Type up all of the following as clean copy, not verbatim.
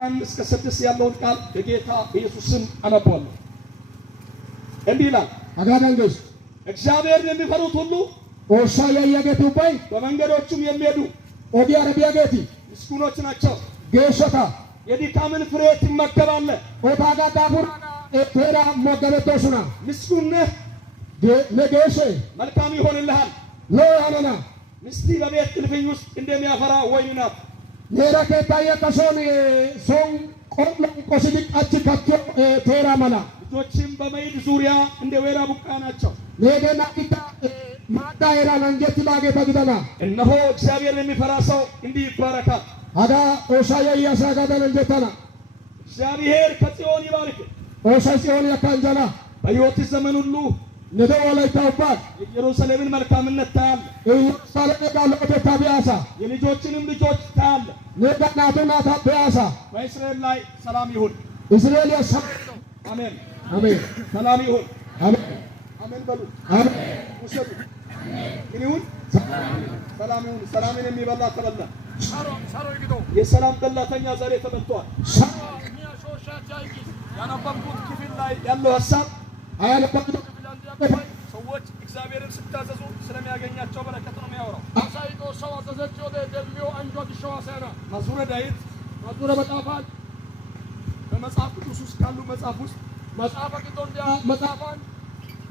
እስከ 6 ያለውን ቃል በጌታ ኢየሱስም አነባለሁ። እንዲህ ይላል አጋዳንገስ እግዚአብሔርን የሚፈሩት ሁሉ ኦሻ ያያገቱ ባይ በመንገዶቹም የሚሄዱ ኦዲ አረቢያ ገቲ ምስጉኖች ናቸው። ጌሸታ የድካምን ፍሬ ትመገባለህ። ኦታጋ ዳቡር ኤቴራ ሞገለቶሱና ምስጉን ነህ፣ ለጌሸ መልካም ይሆንልሃል። ለያነና ምስቲ በቤት እልፍኝ ውስጥ እንደሚያፈራ ወይን ናት። ኔራ ከታየ ከሶን ሶን ቆሎ ቆሲዲ አቺ ካቶ ቴራ ማላ ልጆችም በመይድ ዙሪያ እንደ ወይራ ቡቃ ናቸው። ለገና ኪታ ማዳ ኤራ አንጀት ላገ ተግደና እነሆ እግዚአብሔርን የሚፈራ ሰው እንዲህ ይባረካል። አዳ ኦሻያ ያሳጋዳን እንጀታና እግዚአብሔር ከጽዮን ይባርክ። ኦሻ ጽዮን ያካንጀና በሕይወት ዘመን ሁሉ ነደዋላ ይታባል የኢየሩሳሌምን መልካምነት ታያለህ። ኢየሩሳሌም ጋር ለተታቢያሳ የልጆችንም ልጆች ታያለህ። ነዳናቱና ታቢያሳ በእስራኤል ላይ ሰላም ይሁን። እስራኤል ያሰብ አሜን አሜን ሰላም ይሁን። አሜን አሜን በሉ። አሜን ውሰዱ። ይሁን ሰላም ይሁን። ሰላምን የሚበላ ተበላ። ሳሮ ይግዶ የሰላም በላተኛ ዛሬ ተበልቷል። ያነበብኩት ክፍል ላይ ያለው ሐሳብ አያለበት ሰዎች እግዚአብሔርን ሲታዘዙ ስለሚያገኛቸው በረከት ነው የሚያወራው። አሳይቶ ሰው አዘዘችው ደልሚዮ አንጆ ዲሾዋሰና መዝሙረ ዳዊት መዝሙረ መጣፋን በመጽሐፍ ቅዱስ ውስጥ ካሉ መጽሐፍ ውስጥ መጽሐፈ ቅዱስ መጽሐፋን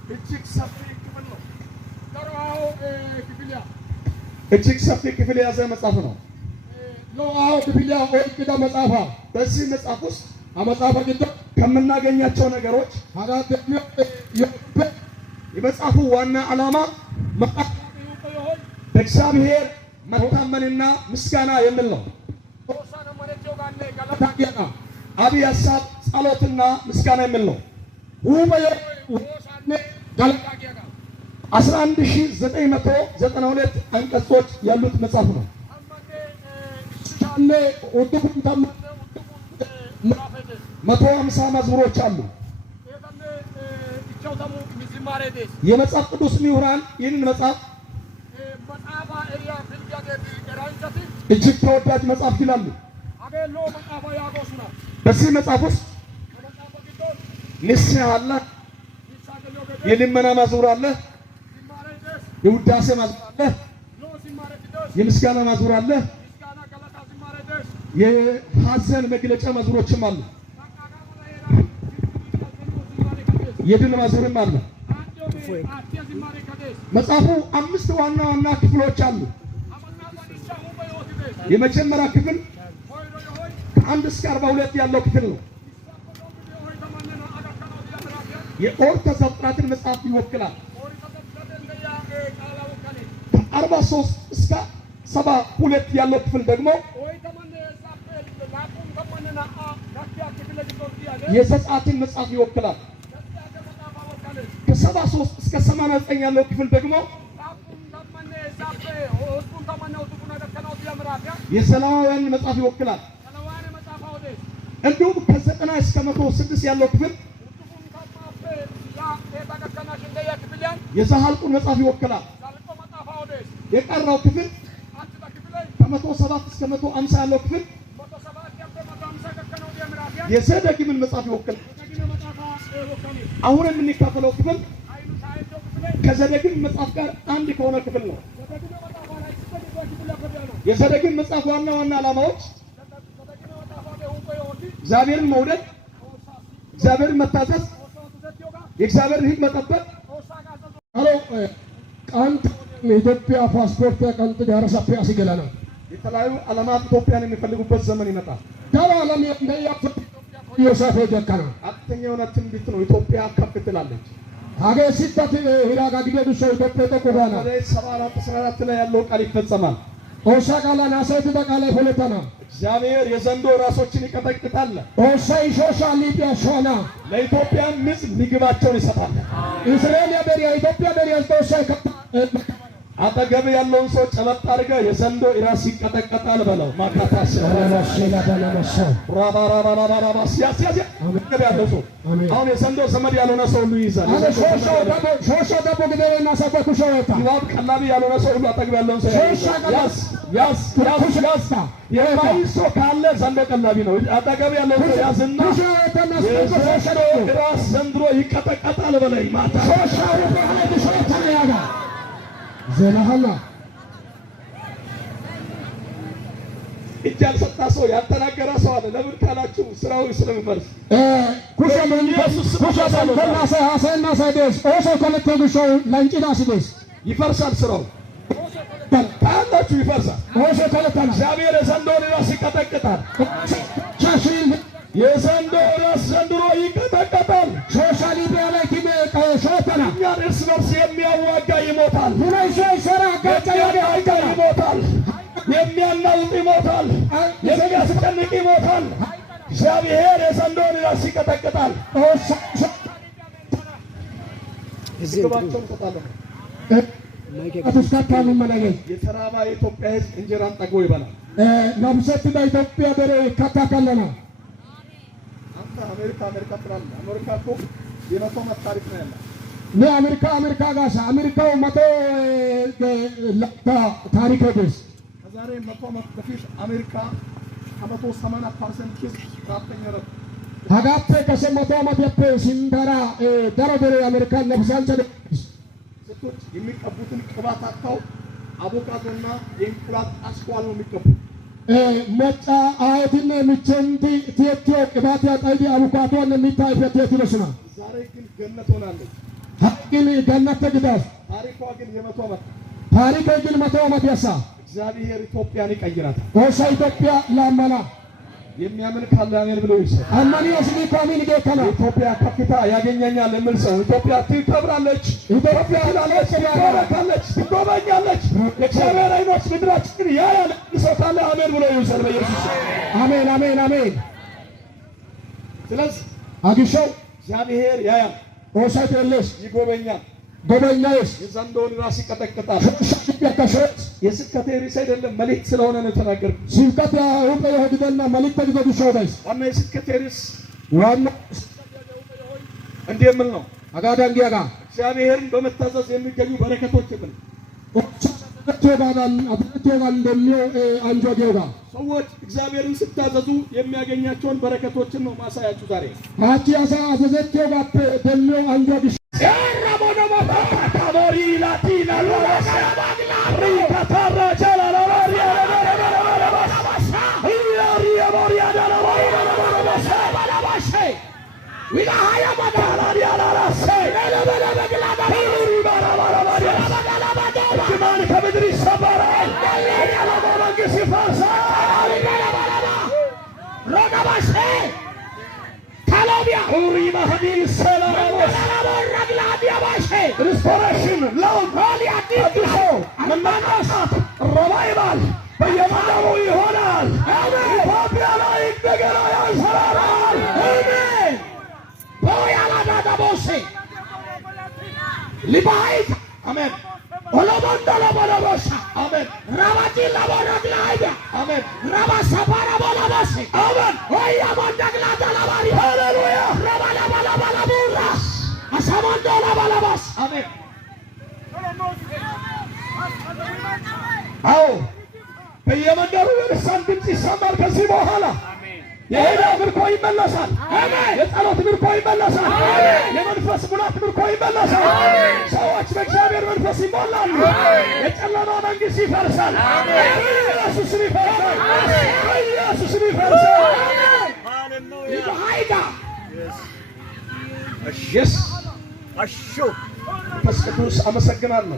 እጅግ ሰፊ ክፍል ነው። ተራው ክፍልያ እጅግ ሰፊ ክፍል የያዘ መጽሐፍ ነው። ሎአው ክፍልያ ወይቅዳ መጽሐፋ በዚህ መጽሐፍ ውስጥ አመጽሐፈ ቅዱስ ከምናገኛቸው ነገሮች አጋደ የመጽሐፉ ዋና ዓላማ በእግዚአብሔር መታመንና ምስጋና የሚል ነው። ኦሳና ማለቸው ጋኔ ጋላታቂያና አብይ ሐሳብ ጸሎትና ምስጋና የሚል ነው። ሁበየ ኦሳኔ ጋላታቂያና 11992 አንቀጾች ያሉት መጽሐፍ ነው። ሻኔ ወጥቁም ታማ 150 መዝሙሮች አሉ። የመጽሐፍ ቅዱስ ምሁራን ይህንን መጽሐፍ እጅግ ተወዳጅ መጽሐፍ ይላሉ። በዚህ መጽሐፍ ውስጥ ንስሐ አለ፣ የልመና መዝሙር አለ፣ የውዳሴ መዝሙር አለ፣ የምስጋና መዝሙር አለ፣ የሐዘን መግለጫ መዝሙሮችም አሉ፣ የድል መዝሙርም አለ። መጽሐፉ 5 ዋና ዋና ክፍሎች አሉ። የመጀመሪያ ክፍል ከ1 እስከ 42 ያለው ክፍል ነው። የኦሪት ዘፍጥረትን መጽሐፍ ይወክላል። ከ43 እስከ 72 ያለው ክፍል ደግሞ የዘጸአትን መጽሐፍ ይወክላል። ከ73 እስከ 89 ያለው ክፍል ደግሞ የዘሌዋውያን መጽሐፍ ይወክላል። እንዲሁም ከ90 እስከ 106 ያለው ክፍል የዘኍልቍን መጽሐፍ ይወክላል። የቀረው ክፍል ከ107 እስከ 150 ያለው ክፍል የዘዳግምን መጽሐፍ ይወክላል። አሁን የምንካፈለው ክፍል ከዘዳግም መጽሐፍ ጋር አንድ ከሆነ ክፍል ነው። የዘዳግም መጽሐፍ ዋና ዋና ዓላማዎች እግዚአብሔርን መውደድ፣ እግዚአብሔርን መታዘዝ፣ የእግዚአብሔርን ሕግ መጠበቅ። አሎ ቃንት የኢትዮጵያ ፓስፖርት ቀንጥ ያረሳፈ ያሲገላና የተለያዩ ዓለማት ኢትዮጵያን የሚፈልጉበት ዘመን ይመጣል። ዳራ ዓለም እንደያፈ ዮሴፍ ጀካና አጥተኛው ትንቢት ነው። ኢትዮጵያ ከፍ ትላለች። ሀገ ሲታት ሂራጋ ግዴዱ ሰው ኢትዮጵያ ተቆራና ወደ 74 14 ላይ ያለው ቃል ይፈጸማል። ኦሻ ቃላ ናሰት ተቃለ ፎለታና እግዚአብሔር የዘንዶ ራሶችን ይቀጠቅጣል። ኦሻ ይሾሻ ሊቢያ ሾና ለኢትዮጵያ ምግባቸውን ይሰጣል። እስራኤል ያበሪያ ኢትዮጵያ በሪያ ኦሻ አጠገብ ያለውን ሰው ጨበጥ አድርገህ የዘንዶ ራስ ይቀጠቀጣል በለው። ማካታስ ያለው ሰው አሁን የዘንዶ ዘመድ ያልሆነ ሰው ሁሉ ይይዛል። ይዋብ ቀላቢ ያልሆነ ሰው ሁሉ አጠገብ ያለውን ሰው ያዝ። የማይዝ ሰው ካለ ዘንዶ ቀላቢ ነው። አጠገብ ያለውን ሰው ያዝና የዘንዶ ራስ ዘንድሮ ይቀጠቀጣል በለኝ። ማታ ዘናሃላ እጅ ያልሰጣ ሰው ያልተናገረ ሰው አለ። ለምን ካላችሁ ስራው ስለሚፈርስ ይፈርሳል። ስራው ካላችሁ ይፈርሳል። እግዚአብሔር የዘንዶውን ራስ ይቀጠቅጣል። የዘንዶ ራስ ዘንድሮ ይቀጠቀጣል። እኛን እርስ በርስ የሚያዋጋ ይሞታል። ይሞታል። የሚያናውጥ ይሞታል። የሚያስጨንቅ ይሞታል። እግዚአብሔር የዘንዶውን ራስ ይቀጠቅጣል። የተራባ የኢትዮጵያ ሕዝብ እንጀራን ጠግቦ ይበላል። ነብሰት በኢትዮጵያ በሬ ይከታከለና አሜሪካ ትላለህ። አሜሪካ እኮ የመቶ ዓመት ታሪክ ነው ያለው። አሜሪካ ጋሳ አሜሪካው መቶ ታሪክ ነው። ከዛሬ 100 ዓመት በፊት አሜሪካ ከ180% ሕዝብ ራብተኛ ነበር። ሀጋቴ ከ100 ዓመት የpe ሲንዳራ ደረደረ አሜሪካ ነብሳንቸ ሴቶች የሚቀቡትን ቅባት አጥተው አቮካዶና የእንቁላል አስኳል ነው የሚቀቡት። መጫ አይትን ምቸንቲ ቲዮቲዮ ቅባት ያጣይ አቮካዶን የሚታይ ፈቴት ይመስና ዛሬ ግን ገነት ሆናለች። ግን ገነት ተግዳስ ታሪኳ ግን የ100 ዓመት ታሪክ ግን 100 ዓመት ያሳ እግዚአብሔር ኢትዮጵያን ይቀይራታል። ወሳ ኢትዮጵያ ላማና የሚያምን ካለ አሜን ብሎ ይሰጥ። አማኒ ወስኒ ካሚን ገከና ኢትዮጵያ ከፍታ ያገኘኛል የሚል ሰው ኢትዮጵያ ትከብራለች፣ ኢትዮጵያ ትባረካለች፣ ትጎበኛለች። የእግዚአብሔር ዓይኖች ምድራችንን ያያል ሰው ካለ አሜን ብሎ ይሰጥ በኢየሱስ አሜን አሜን አሜን። ስለዚህ አግሸው እግዚአብሔር ያያል፣ ወሳይተለስ ይጎበኛል። ጎበኛውስ የዘንዶውን ራስ ይቀጠቅጣል። ያከሸት የስብከቴ ርዕስ አይደለም መልእክት ስለሆነ ነው የተናገርኩት። ስብከት ያውቀ ይሁድና መልእክት ተግዘዱ ሾዳይስ ዋና የስብከቴ ርዕስ ዋና እንዲህ የምል ነው። አጋዳንጊያጋ እግዚአብሔርን በመታዘዝ የሚገኙ በረከቶች ምን አትቶጋን እንደሚው አንጆጌጋ ሰዎች እግዚአብሔርን ሲታዘዙ የሚያገኛቸውን በረከቶችን ነው ማሳያችሁ ዛሬ። አቲያሳ አዘዘቴጋ ደሚው አንጆጊ ሪስቶሬሽን ለውጥ አዲሶ መናቃሳት ሪቫይቫል በየመንደሩ ይሆናል። ኢትዮጵያ ላይ እንደገና ያንሰራራል። አሜን። ቦያላዳዳቦሴ ሊባይት አሜን። ኦሎሞንዶሎ ቦሎቦሳ አሜን። ራባቲ ላቦራግላይዳ አሜን። ራባሳባራ ቦሎቦሴ አሜን። ወያ ሞንደግላታ ላባሪ ሃሌሉያ ረባላባላባላቡራ አሳሞንዶላ ባላባስ አሜን። አዎ በየመንደሩ የልሳን ድምፅ ይሰማል። ከዚህ በኋላ የሄዳ ምርኮ ይመለሳል። የጸሎት ምርኮ ይመለሳል። የመንፈስ ሙላት ምርኮ ይመለሳል። ሰዎች በእግዚአብሔር መንፈስ ይሞላሉ። የጨለማው መንግሥት ይፈርሳል። ኢየሱስን ይፈርሳል። ኢየሱስን ይፈርሳል። ይባሃይዳ መንፈስ ቅዱስ አመሰግናለሁ።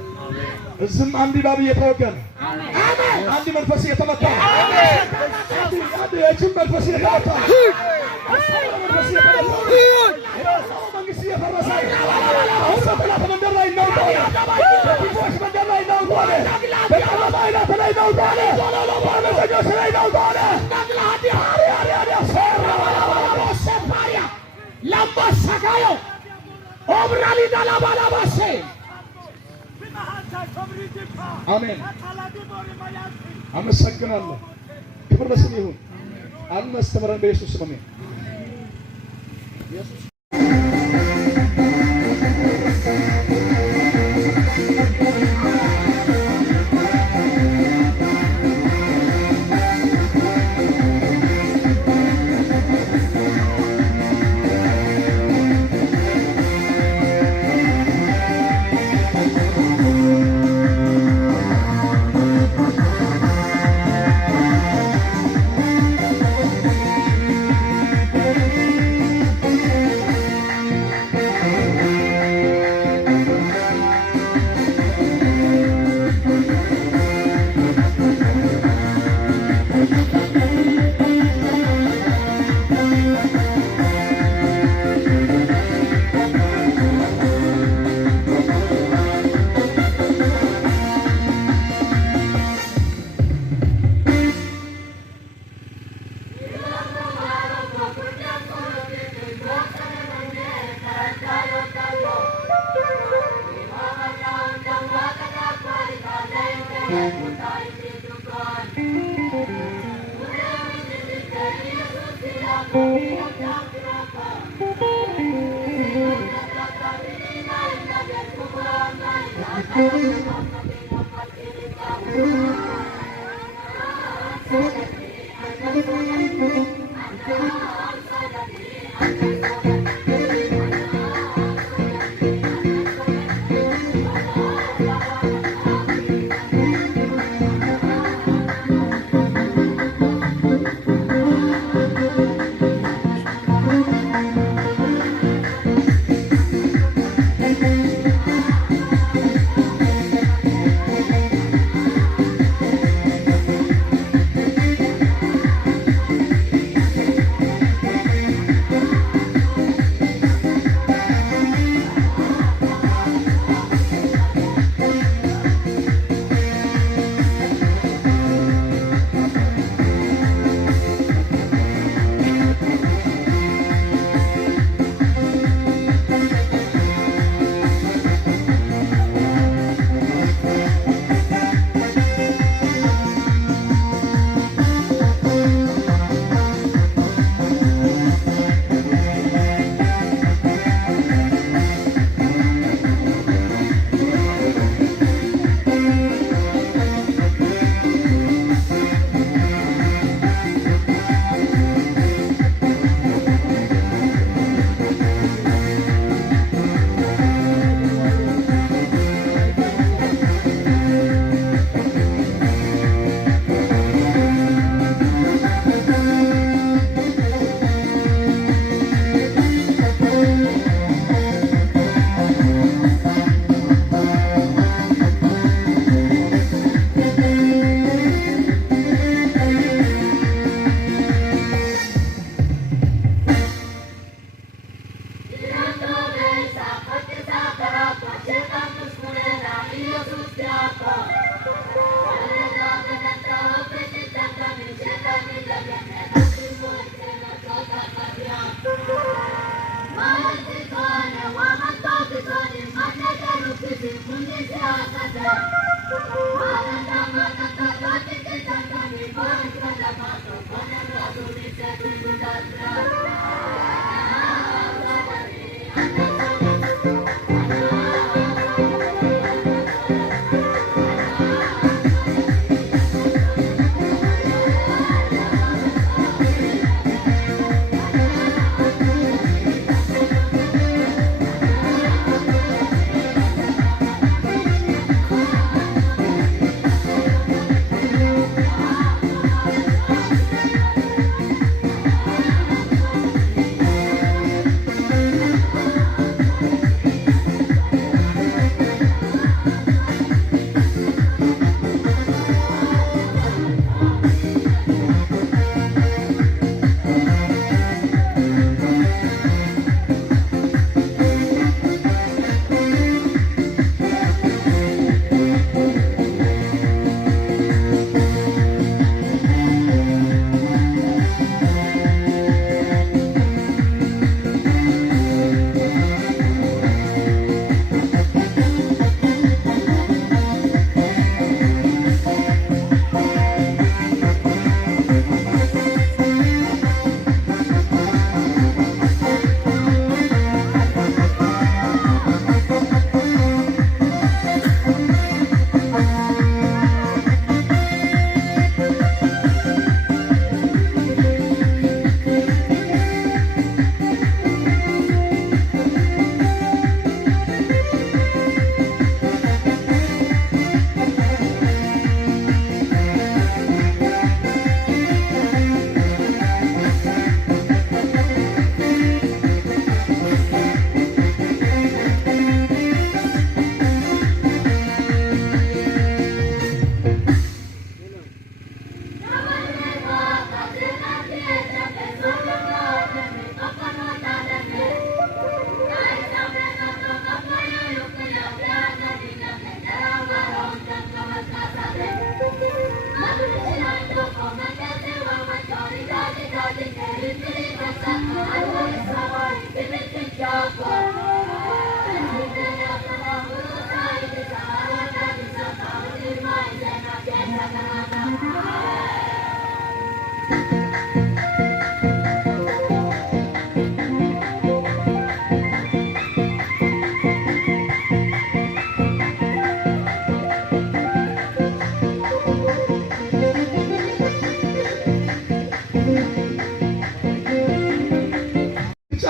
እዝም አንድ እባብ እየተወጋ ነው። አንድ መንፈስ እየተመታ ነው። አንድ የጅብ መንፈስ እየተመታ ነው። መንግሥት እየፈረሰ አሁን በጠላት መንደር ላይ እናውጣዋለን። በክፉዎች መንደር ላይ እናውጣዋለን። በጠላት አይነት ላይ እናውጣዋለን። በአመፀኞች ላይ እናውጣዋለን። ላምባሳካዮ ኦብራሊዳ ላባላባሴ አሜን። አመሰግናለሁ። ክብር ለስም ይሁን። አልመስተምረን በኢየሱስ ስም አሜን።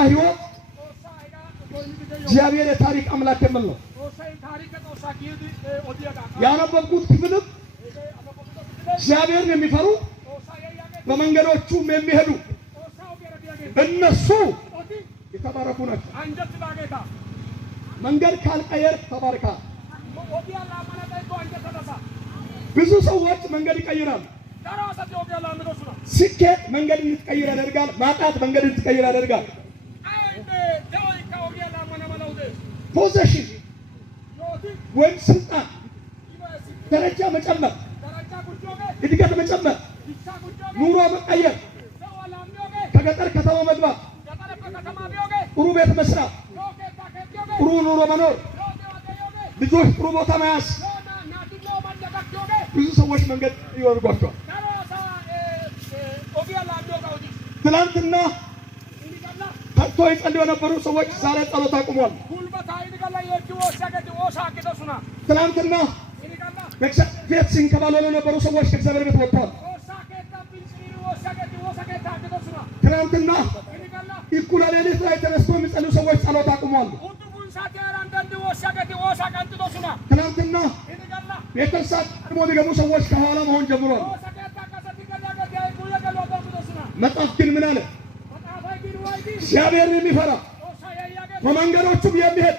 ህይወት እግዚአብሔር የታሪክ አምላክ የምል ነው። ያነበብኩት ክፍልም እግዚአብሔርን የሚፈሩ በመንገዶቹም የሚሄዱ እነሱ የተባረኩ ናቸው። መንገድ ካልቀየር ተባርካ። ብዙ ሰዎች መንገድ ይቀይራሉ። ስኬት መንገድ እንድትቀይር ያደርጋል። ማጣት መንገድ እንድትቀይር ያደርጋል። ፖዚሽን ወይም ስልጣን፣ ደረጃ መጨመር፣ እድገት መጨመር፣ ኑሮ መቀየር፣ ከገጠር ከተማ መግባት፣ ጥሩ ቤት መስራት፣ ጥሩ ኑሮ መኖር፣ ልጆች ጥሩ ቦታ መያዝ ብዙ ሰዎች መንገድ ይወርጓቸዋል። ትናንትና ከቶ ይጸልዩ የነበሩ ሰዎች ዛሬ ጸሎት አቁሟል። ትናንትና ቤት ሲንከባለሉ የነበሩ ሰዎች ከእግዚአብሔር ቤት ወጥተዋል። ትናንትና እኩለ ሌሊት ላይ ተነስቶ የሚጸልዩ ሰዎች ጸሎት አቁሟል። ትናንትና ቤተክርስቲያን ቀድሞ የሚገቡ ሰዎች ከኋላ መሆን ጀምሯል። መጽሐፍ ግን ምን አለ? እግዚአብሔርን የሚፈራ በመንገዶቹም የሚሄድ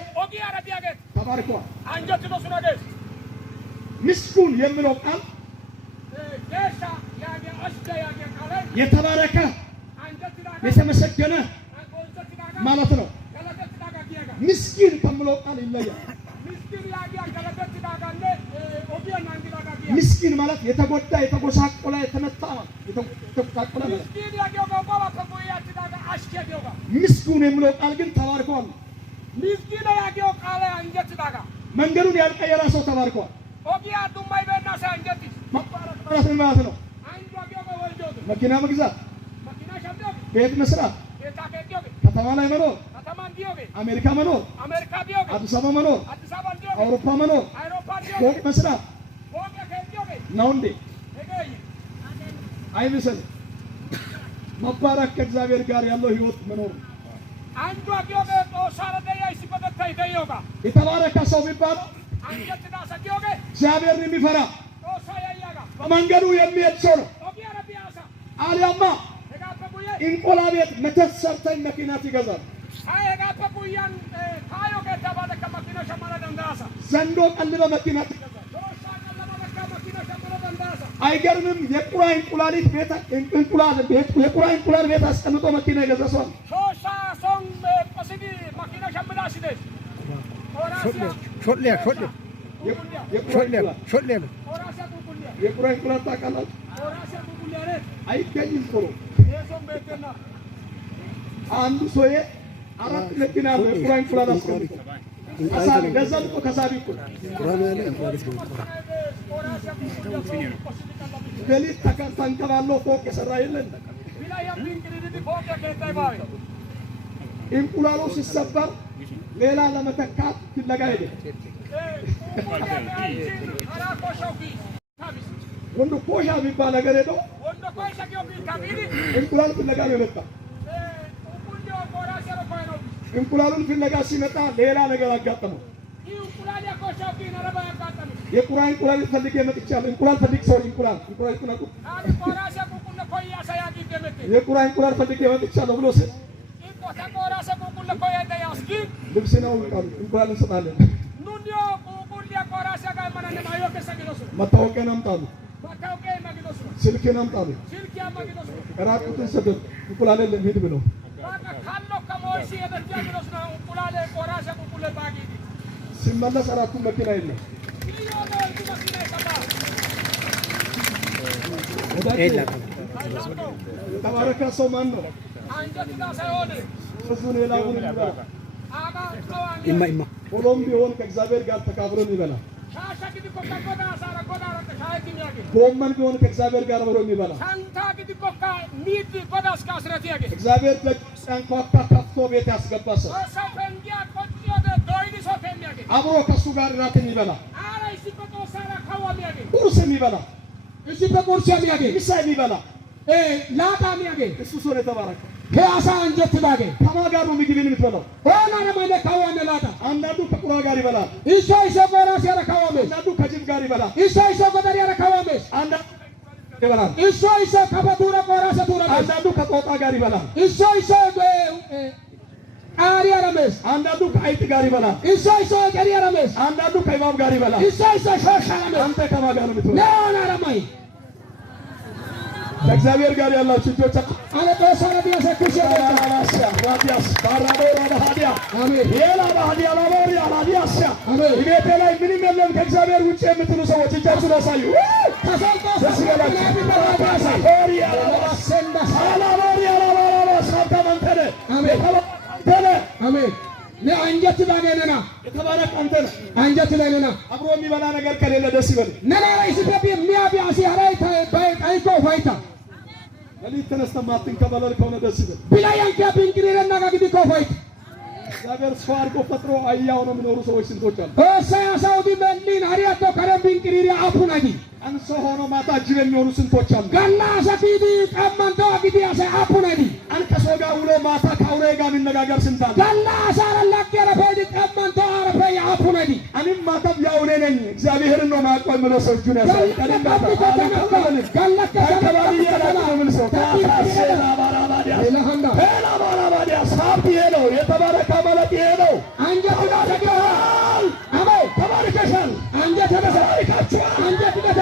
ተባርኳል። ምስጉን የሚለው ቃል የተባረከ የተመሰገነ ማለት ነው። ምስኪን ከምለው ቃል ይለያል። ምስኪን ማለት የተጎዳ፣ የተጎሳቆለ፣ የተመታ የተጎሳቆለ ማለት። ምስጉን የሚለው ቃል ግን ተባርከዋል። መንገዱን ያልቀየረ ሰው ተባርከዋል። መባረክ ማለት ነው። መኪና መግዛት፣ ቤት መስራት፣ ከተማ ላይ መኖር፣ አሜሪካ መኖር፣ አዲስ አበባ መኖር፣ አውሮፓ መኖር፣ ፎቅ መስራት ነው እንዴ? አይመስልም። መባረክ ከእግዚአብሔር ጋር ያለው ህይወት መኖር። የተባረከ ሰው የሚባለው እግዚአብሔርን የሚፈራ በመንገዱ የሚሄድ ሰው ነው። አሊያማ እንቆላ ቤት መተት ሰርተን መኪናት ይገዛል። ዘንዶ ቀልበ መኪናት አይገርምም? የቁራ እንቁላሊት ቤት የቁራ እንቁላል ቤት አስቀምጦ መኪና የገዛ ሰው የቁራ እንቁላል ታውቃላችሁ? አይገኝም። ጥሩ አንዱ ሰውዬ 4 መኪና የቁራ እንቁላል አስቀምጦ ከሳቢ ገዛ ልቆ ከሳቢ እኮ ሌሊት ተንከባሎ ፎቅ የሰራ የለን። እንቁላሉ ሲሰበር ሌላ ለመተካት ፍለጋ ሄደ። ወንዶ ኮሻ የሚባል ነገር ሄዶ እንቁላል ፍለጋ ነው የመጣ። እንቁላሉን ፍለጋ ሲመጣ ሌላ ነገር አጋጠመው። የቁራ እንቁላል ፈልጌ መጥቻለሁ። እንቁላል ፈልግ ሰው እንቁላል የቁራ እንቁላል ፈልጌ መጥቻለሁ ብሎ ሲል ልብስ ነው እንቁላል እንሰጣለን። መታወቂያን አምጣሉ፣ ስልኬን አምጣሉ። ራቁትን ሰደድ እንቁላል የለም ሂድ ብለው ሲመለስ 4 መኪና የለም። የተባረከ ሰው ማን ነው? እሱን የላሙን ይበላል። ሆኖም ቢሆን ከእግዚአብሔር ጋር ተካፍሎን ይበላል። ጎመን ቢሆን ከእግዚአብሔር ጋር አብሮ ይበላል። እግዚአብሔር ደጅ ሲያንኳኳ ከፍቶ ቤት ያስገባ ሰው አብሮ ከእሱ ጋር እራትን ይበላል። ቁርስም ይበላል። እሺ በቁርስ የሚያገኝ ምሳ ይበላል። ላጣ የሚያገኝ እሱ ሰው የተባረከ ከአሳ እንጀት ባገኝ ከማን ጋር ነው ምግብን የምትበላው? ሆና ለማለ ካዋነ ላጣ አንዳንዱ ከቁራ ጋር ይበላል። እሺ ቆራስ ያለ ካዋመ አንዳንዱ ከጅብ ጋር ይበላል። እሺ ቆደር ያለ ካዋመ አንዳንዱ ይበላል። እሺ ከበቱራ ቆራስ ቱራ አንዳንዱ ከጦጣ ጋር ይበላል። እሺ አሪያ ረመስ አንዳንዱ ከአይጥ ጋር ይበላል። እሺ ቀሪያ ረመስ አንዳንዱ ከእባብ ጋር ይበላል። እሺ ሾሻ ረመስ አንተ ከማን ጋር ነው የምትበላው? ለሆና ረማይ ከእግዚአብሔር ጋር ያላችሁ እጆች አለቆሳለ ቢያሰክሽ ራዲያስ ባራዶራ ባህዲያ አሜን የላ ባህዲያ ላቦሪ አላዲያስ አሜን ቤቴ ላይ ምንም የለም ከእግዚአብሔር ውጭ የምትሉ ሰዎች እጃችሁን አሳዩ። ተሰልጦ ኦሪ አላባሰንዳ አላቦሪ አላባሰንዳ መንተደ አሜን አሜን ለአንጀት ባገነና የተባረክ አንተ ነህ። አንጀት ለነና አብሮ የሚበላ ነገር ከሌለ ደስ ይበል። ነና ኢትዮጵያ የሚያቢያሲ አራይ ታይቆ ፋይታ ለሊት ተነስተህ ማትንከባለል ከሆነ ደስ ይበል። ቢላያን ከቢንግሪረና ጋግዲ ኮፋይት እግዚአብሔር ሰው አድርጎ ፈጥሮ አያው ነው የሚኖሩ ሰዎች ስንቶች አሉ። ሳውዲ መንሊን አሪያቶ ከረም ቢንግሪሪ አፉናዲ አንሶ ሆኖ ማታ ጅብ የሚሆኑ ስንቶች አሉ። ገና ሰፊዲ ቀማንቶ አግዲ ያሰ አፉናዲ አንከሶ ጋር ውሎ ማታ ከአውሬ ጋር የሚነጋገር ስንት አለ። ገና ሳራላክ ያረፈዲ ቀማንቶ አረፈ አፉናዲ እኔም ማታም ያው እኔ ነኝ እግዚአብሔርን ነው ማቆይ ምሎ ሰው እጁን ያሳይ ቀደም ገና ነው የተባረከ ማለት ይሄ ነው። አንጀት ተገባል አሜን ተባርከሻል። አንጀት ተባረካችሁ። አንጀት ለታ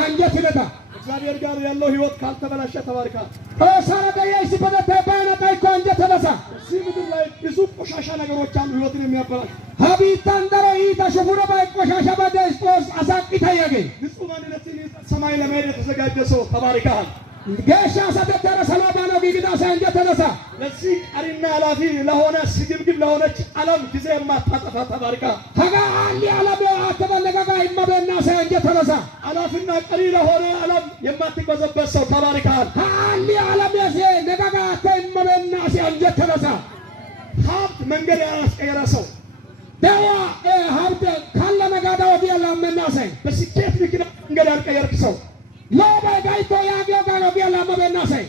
አንጀት ለታ እግዚአብሔር ጋር ያለው ህይወት ካልተበላሸ ተባርካል። ሳራዳያ ሲበደታ ባይና ታይኮ አንጀት ተበሳ እዚህ ምድር ላይ ብዙ ቆሻሻ ነገሮች አሉ ህይወትን የሚያበላሽ ሀቢታን ደረይ ተሽፉረ ባይ ቆሻሻ በደስቶስ አሳቂታ ያገኝ ንጹህ ማንነትን ሰማይ ለመሄድ የተዘጋጀ ሰው ተባርካል። ገሻ ሰደተረ ሰላማ ነው ቢግዳ አንጀት ተነሳ ለዚህ ቀሪና ኃላፊ ለሆነ ስግብግብ ለሆነች ዓለም ጊዜ የማታጠፋ ተባርካ ሀጋ አሊ ዓለም አተበለጋጋ ይመበና አንጀት ተነሳ ኃላፊና ቀሪ ለሆነ ዓለም የማትበዘበዝ ሰው ተባርካል። አሊ ዓለም ያሴ ነጋጋ አተይመበና አንጀት ተነሳ ሀብት መንገድ ያስቀየረ ሰው ደዋ ሀብት ካለ ነጋዳ ወዲያ ለመናሰይ በስኬት ምክንያት መንገድ ያልቀየርክ ሰው ለባይ ጋይቶ ያገው ጋር ወዲያ ለመናሰይ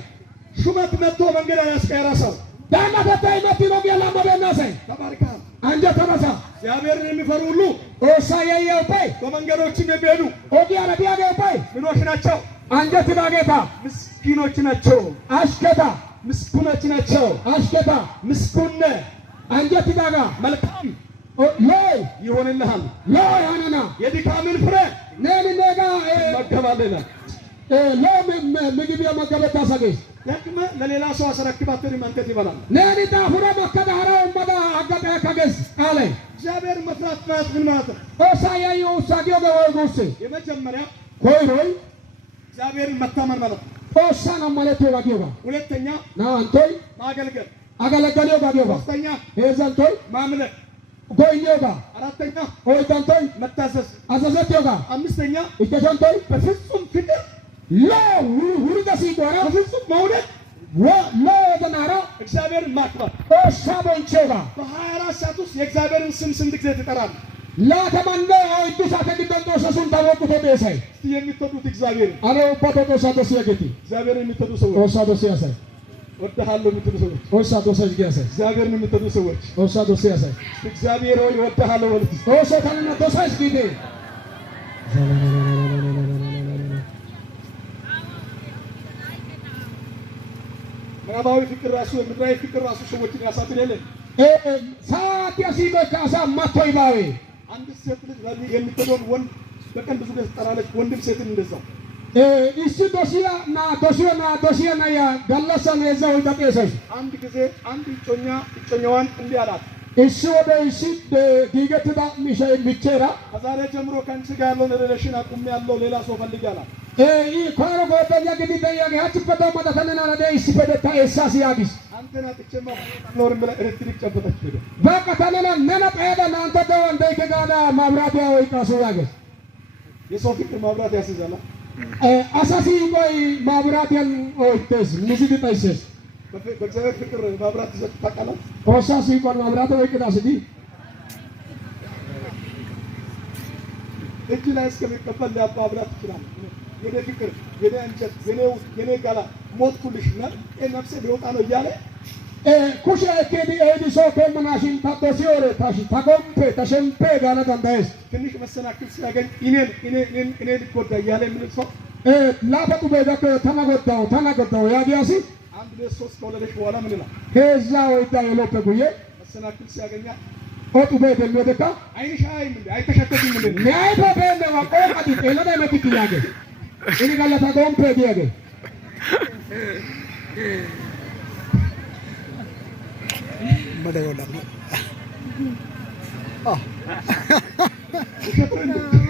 ሹመት መጥቶ መንገድ ያስቀየረ ሰው ዳና ተታይ መጥቶ ወዲያ ለመናሰይ ተባርካል። አንጀት ተነሳ እግዚአብሔርን የሚፈሩ ሁሉ ኦሳየየው pai በመንገዶችም የሚሄዱ ኦዲያ ለቢያገው pai ምኖች ናቸው? አንጀት ባጌታ ምስኪኖች ናቸው። አሽከታ ምስኩኖች ናቸው። አሽከታ ምስኩነ አንጀት ባጋ መልካም ሎይ ይሆንልሃል። ሎይ አነና የድካምን ፍሬ ነጋ መገባለና ምግብ የመገበት ታሰገኝ ደክመህ ለሌላ ሰው አስረክባትን መንከት ይበላል። ነኒ ዳፉረ መከዳራው መዳ አጋጣ ከገስ አለ እግዚአብሔር መፍራት ማለት ምን ማለት ነው? ኦሳያዩ ሳዲዮ ገወጉስ የመጀመሪያ ኮይሮይ እግዚአብሔርን መታመን ማለት ነው። ኦሳና ማለት ወጋጊባ ሁለተኛ ና አንቶይ ማገልገል አገለገለው ጋጊባ ሶስተኛ ሄዘንቶይ ማምለክ ጎይኔጋ አራተኛ ኦይታንቶይ መታዘዝ አዘዘቴጋ አምስተኛ እከተንቶይ በፍጹም ፍቅር ሁርገሲ ዶራ በፍጹም መውደድ ተናራ እግዚአብሔርን ማክበር ኦሳቦንቼጋ በ24 ሰዓት ውስጥ የእግዚአብሔርን ስም ስንት ጊዜ ትጠራለህ? ላተመንደ አይዱሳ ከግደንቶ ሰሱን ታወቁት በሰይ የሚተዱት እግዚአብሔር አለ ወጣቶ ሳቶስ ያገቲ እግዚአብሔርን የሚተዱ ሰዎች ኦሳዶስ ያሳይ ወደሃለሁ የምትሉ ሰዎች ኦሳዶስ ያሳይ እግዚአብሔርን የሚተዱ ሰዎች ኦሳዶስ ያሳይ እግዚአብሔር ሆይ ወደሃለሁ ወልት ኦሳታና ዶሳስ ጊዜ ምዕራባዊ ፍቅር ራሱ ምድራዊ ፍቅር ራሱ ሰዎችን ያሳትን የለ ሰዓት ያሲበ ካሳ ማቶይ ባዌ አንድ ሴት ልጅ የምትወደውን ወንድ በቀን ብዙ ጊዜ ትጠራለች። ወንድም ሴትን እንደዛው እሺ ዶሲያ ና ያ ጋላሳ ነው የዛው ተቀሰሽ አንድ ጊዜ አንድ እጮኛዋን እንዲህ አላት። እሺ ወደ እሺ ዲገት ዳ ሚሻይ ሚቸራ ከዛሬ ጀምሮ ከአንቺ ጋር ያለውን ሪሌሽን አቁሜያለሁ፣ ሌላ ሰው ፈልጊ አላት። ኮሮ ጎደኛ ግዲ ደያገ አጭፈዶ ማዳተና ለደ ይስፈደታ ኤሳስ ያጊስ አንተና ጥቸማ ኖር ብለ ኤሌክትሪክ ጨበጠች ሄደ በቃ ተነና ነና ቀያዳ አንተ ደው እንደ ከጋዳ ማብራት ያው ይቃሱ ያገ የሰው ፍቅር ማብራት ያስይዛል አሳሲ ቆይ ማብራት ያን ኦይተስ ሙዚቃ ታይሰስ በእግዚአብሔር ፍቅር ማብራት ተቃላል ኦሳሲ ቆይ ማብራት ወይ ከዳስዲ እጅ ላይ እስከሚቀበል ማብራት ይችላል የኔ ፍቅር የኔ እንጨት የኔ ጋላ ሞትኩልሽና ነፍሴ ሊወጣ ነው እያለ ኩሽ ከዲ ኤዲ ሶ ከመናሽን ታቶሲኦሬ ታሽ ታቆምፔ ተሸምፔ ጋላ ዳንዳይስ ትንሽ መሰናክል ሲያገኝ እኔ ልጎዳ እያለ ምን ሰው ላፈጡ በደከ ተናገዳው ያዲያሲ አንድ ለሶስት ከወለደሽ በኋላ ምን ይላል ከዛ ወይታ የሎተ ጉዬ መሰናክል ሲያገኛ ኦጡ በደለደካ አይንሽ አይተሸከትም ምን ናይ በበለ ወቆቃዲ ኤለዳ መጥቂ ያገ እኔ ጋላ ታቆምፔ ዲያገ መደወላ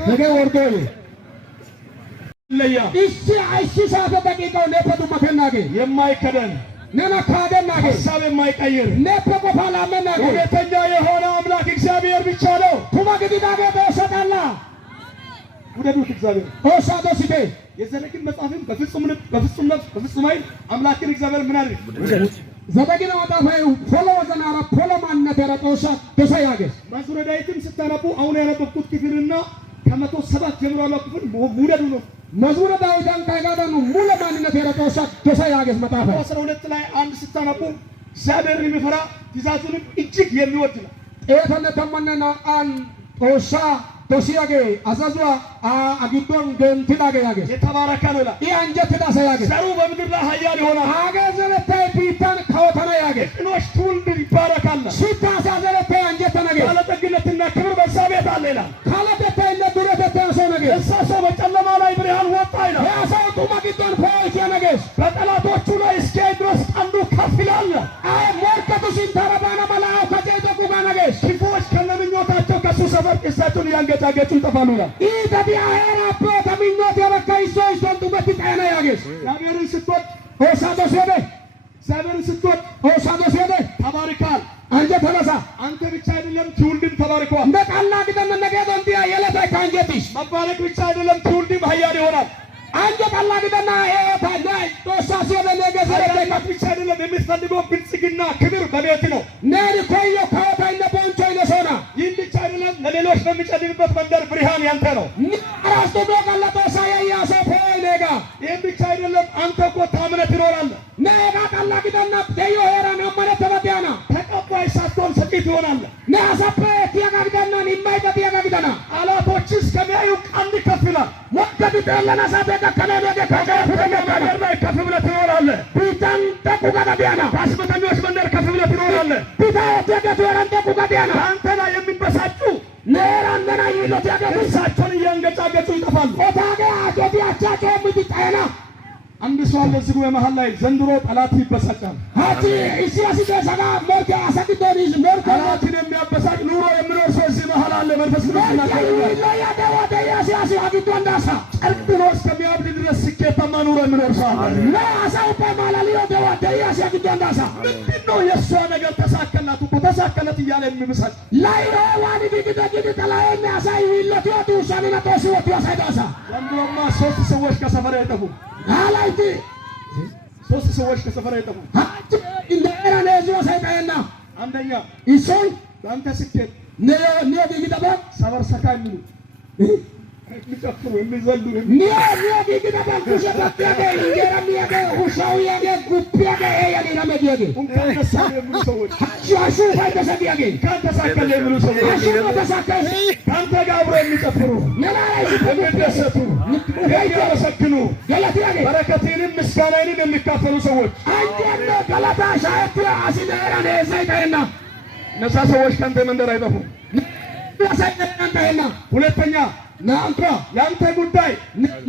ነገ ወርዶይ ለያ እሺ አይሺ ሰዓት ደቂቃው ለፈዱ መከናገ የማይከደን ነና ካደናገ ሐሳብ የማይቀይር ለፈቆ ፓላመናገ እውነተኛ የሆነ አምላክ እግዚአብሔር ብቻ ነው ቱማ ግዲዳገ በሰጣላ ውደዱት እግዚአብሔር ኦሳዶ ሲቴ የዘለቅን መጽሐፍን በፍጹም ልብ በፍጹም ነፍስ በፍጹም ኃይል አምላክን እግዚአብሔር ምን አለ ዘበጊና ወጣፋዩ ፎሎ ወዘናራ ፎሎ ማንነት ያረጦሻ ተሳያገ መዝሙረ ዳዊትን ስታነቡ አሁን ያነበብኩት ክፍልና ከ107 ጀምሮ ያለው ክፍል ሙደዱ ነው መዝሙረ ዳዊትን ካጋዳ ነው ሙሉ ማንነት ያረጦሻ ተሳያገ መጣፋ 12 ላይ አንድ ስታነቡ እግዚአብሔርን የሚፈራ ትእዛዙንም እጅግ የሚወድ ነው ኤተነ ተመነና አን ኦሻ ተሲያገ አዛዙ አግዶን ገንቲዳገ ያገ የተባረከ ነው ይላል አንጀት ዳሰ ያገ ዘሩ በምድር ላይ ኃያል ይሆናል ሀገ ዘለታይ ቢታን ከወተነ ያገ ቅኖች ትውልድ ይባረካል ሲታሳ ዘለታይ አንጀት ነገ ባለጠግነትና ክብር በዛ ቤት አለ ይላል ካለደታይ ለዱረተ ተሰ ነገ እሳ ሰው በጨለማ ላይ ብርሃን ወጣ ይላል ያሰው ቱማቂቶን ፎይት ያነገስ በጠላቶቹ ላይ እስኪያይ ድረስ ቀንዱ ከፍ ይላል አይ ሞርከቱ ሲንተረባና መላው ከጀይቶ ኩጋ ነገስ ክፉዎች ከነምኞታቸው ከሱ ሰፈር ቂሳቸውን እያንገጫገጩ ይጠፋሉ ይላል ኢተቢያ ሄራፖ ተምኞት የበካይሶ ይሶንቱበት ጤና ያገስ እግዚአብሔርን ስትወድ ኦሳዶ ሴደ እግዚአብሔርን ስትወድ ኦሳዶ ሴደ ተባርካል አንጀት ተነሳ አንተ ብቻ አይደለም ትውልድም ተባርኳል በቃላ ግደን ነገዶ እንዲያ የለታይ ካንጀቲሽ መባረክ ብቻ አይደለም ትውልድም ኃያል ይሆናል አንጀት አላ ግደና የታላይ ኦሳዶ ነገዘረ ብቻ አይደለም የምትፈልገው ብልጽግና ክብር በቤት ነው ነሪ ኮዮ ካወታይነ ቦንቾ ይነሶና ይህን ብቻ አይደለም ለሌሎች በሚጨልምበት መንደር ብርሃን ያንተ ነው አራስቶ ዶቃላ ቶሳያ ያሶ ኔጋ ይህን ብቻ አይደለም አንተ እኮ ታምነህ ትኖራለህ ኔጋ ቃላ ግደና ደዮ ሄራን አመነ ተበዲያና ተቀባይ ሳትሆን ሰጪት ትሆናለህ ነአሰፈ ቲያጋግደና ኒማይተ ቲያጋግደና ጠላቶች እስከሚያዩ ቀንድ ከፍ ይላል ወደድ ተለና ሳተ ከከለ መንገድ ላይ ከፍ ብለህ ትኖራለህ ቢታን ተቁጋዳዲያና በአስመተኞች መንደር ከፍ ብለህ ትኖራለህ ቢታ ተገቱ ወራን ተቁጋዳዲያና አንተ ላይ የሚበሳጩ ኔራን ገና ይሎት ያገዱ እሳቸውን እያንገጫገጩ ይጠፋሉ ኦታገ አጆቢያቻቸው ምትጣየና አንድ ሰው አለ እዚህ በመሃል ላይ ዘንድሮ ጠላት ይበሳጫል ሀጂ ኢሲያሲ ተሰጋ ሞርቴ አሰግዶኒዝ ሞርቴ ጠላትን የሚያበሳጭ ኑሮ የሚኖር ሰው እዚህ መሃል አለ መንፈስ ቅዱስ ይናገራል ያደወደ ያሲያሲ አግዶ እንዳሳ ጨርቅኖ እስከሚያብድ ድረስ ስኬታማ ኑሮ የሚኖር ሰው አለ ለአሳው በማላሊዮ ደወደ ያሲ አግዶ እንዳሳ ምንድነው የእሷ ነገር ተሳከላት እኮ ተሳከለት እያለ የሚብሳጭ ላይሮ ዋኒ ቢግደ ጊድ ጠላዬ ያሳይ ይለት ወጡ ሻኒና ቶሲ ወጡ ያሳይዳሳ ዘንድሮማ 3 ሰዎች ከሰፈር አይጠፉም አላይቲ 3 ሰዎች ከሰፈር አይጠፉም ሀጂ እንደራ ነዚዮ ሳይጣየና አንደኛ ኢሶይ በአንተ ስኬት ነዮ ቢግደባ ሰበር ሰካ የሚሉ የሚጨፍሩ የሚዘሉ ነዮ ቢግደባ ኩሸታቴ እንጀራ ሚያገ ሁሻው ያገ ጉፒያገ ያኔ ለመዲያገ እንኳን ደስ አለ የሚሉ ሰዎች አሹ ፈይተሰዲያገ እንኳን ተሳከለ የሚሉ ሰዎች አሹ ተሳከለ ካንተ ጋር አብሮ የሚጨፍሩ ነላላይ የሚደሰቱ የሚያመሰግኑ ገለቲያገ በረከትንም ምስጋናንም የሚካፈሉ ሰዎች አንጀነ ገለታ ሻይት አሲደራ ነዘይታየና እነዛ ሰዎች ካንተ መንደር አይጠፉም ለሰይታየና ሁለተኛ ናንተ ያንተ ጉዳይ